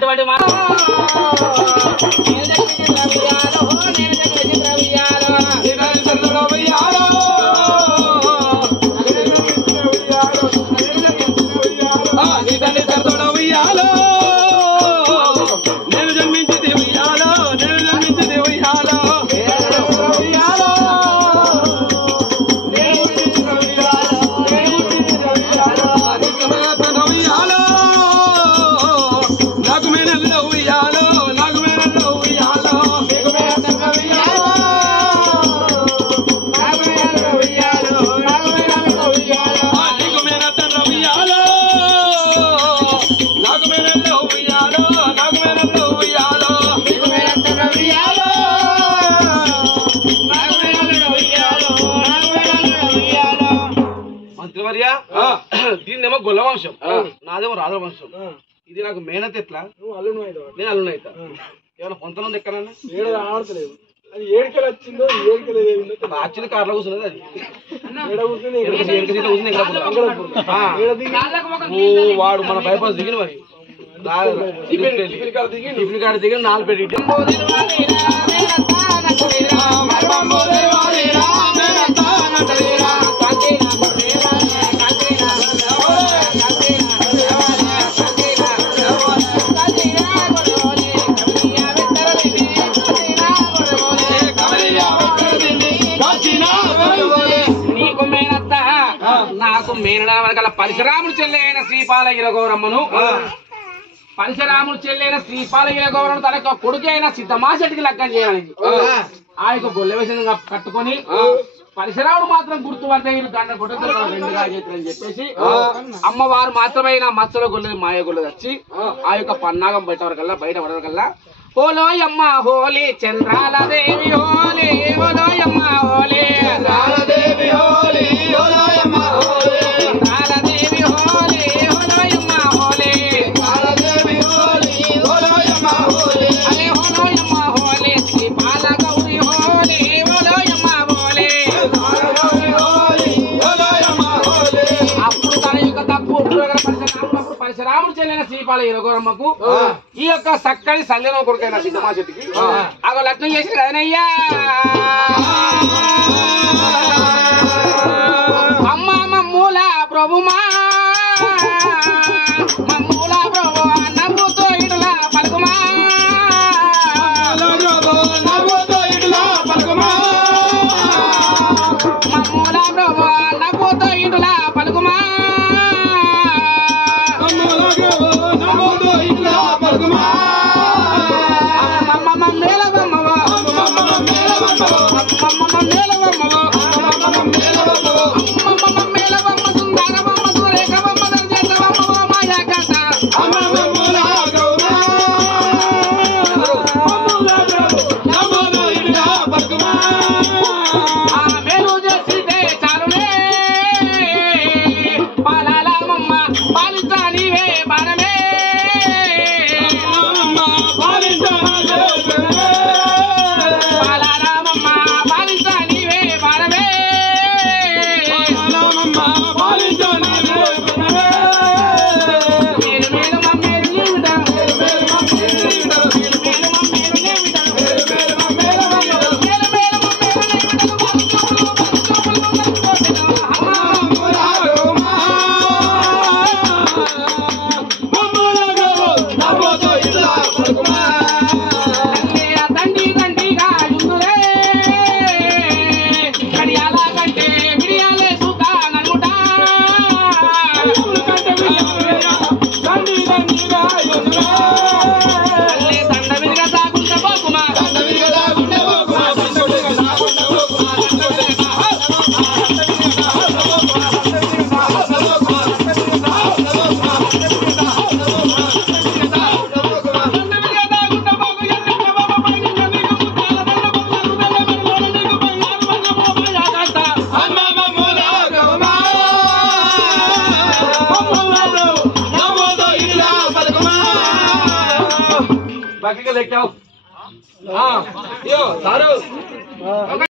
అటువంటి నేను జన్మించింది ఉయ్యాలో నేను జన్మించింది ఉయ్యాలో నాకు మేనల్లో ఉయ్యాలో నాకు మేనల్లో ఉయ్యాలో నీకు మేనత్తన్న ఉయ్యాలో నాకు మేనల్లో ఉయ్యాలో నాకు మేనల్లో ఉయ్యాలో మంత్రివర్య దీన్నేమో గొల్ల వంశం నాదేమో రాజుల వంశం ఇది నాకు మేనత్ ఎట్లా నేను అల్లును అవుతా ఏమైనా పొంతనం ఉంది ఎక్కడన్నా ఆడతలేదు అది ఏడుకెళ్ళి వచ్చిందో ఏడుకెళ్ళి వచ్చింది కార్లో కూర్చున్నది అది వాడు మన బైపాస్ దిగిన మరి టిఫిన్ కాడ దిగిన 4 పెట్టి నాకు మేనడాల పరశురాముడు చెల్లైన శ్రీపాలగిర గౌరమ్మను పరశురాముడు చెల్లైన శ్రీపాలగిర గౌరమ్మ తన యొక్క కొడుకు అయిన సిద్ధమాశెట్టికి లగ్గం చేయడానికి ఆ యొక్క గొల్ల వేషం కట్టుకొని పరశురాముడు మాత్రం గుర్తుపడితే గంట కొట్టుకు రెండుగా చేతులని చెప్పేసి అమ్మవారు మాత్రమైన మత్సలో గొల్లది మాయ గొల్లది వచ్చి ఆ యొక్క పన్నాగం బయట వరకల్లా హోలోయమ్మ హోలీ చంద్రాల దేవి హోలీ హోలోయమ్మ హోలీ చంద్రాలదేవి హోలీ హోలోయమ్మ హోలీ చంద్రాలదేవి హోలీ హోలోయమ్మ హోలీ చంద్రాలదేవి హోలీ హోలోయమ్మ హోలీ అరే హోలోయమ్మ హోలీ శ్రీపాల గౌరి హోలీ హోలోయమ్మ హోలీ చంద్రాలదేవి హోలీ హోలోయమ్మ హోలీ అప్పుడు తన యొక్క తప్పు పరశురాముడు చెల్లిన శ్రీపాలగిర గౌరమ్మకు ఈ యొక్క చక్కని సంజనం కొడుకైన సిద్ధమాశెట్టికి అగో లగ్నం చేసి కదనయ్యా అమ్మ మమ్మూల ప్రభుమా మమ్మూల ప్రభు నవ్వుతో ఇటులా పలుకుమా నవ్వుతో ఇటులా పలుకుమా మమ్మూల ప్రభు నవ్వుతో ఇటులా పలుకుమా बाकी का लेके आओ। हाँ यो सारू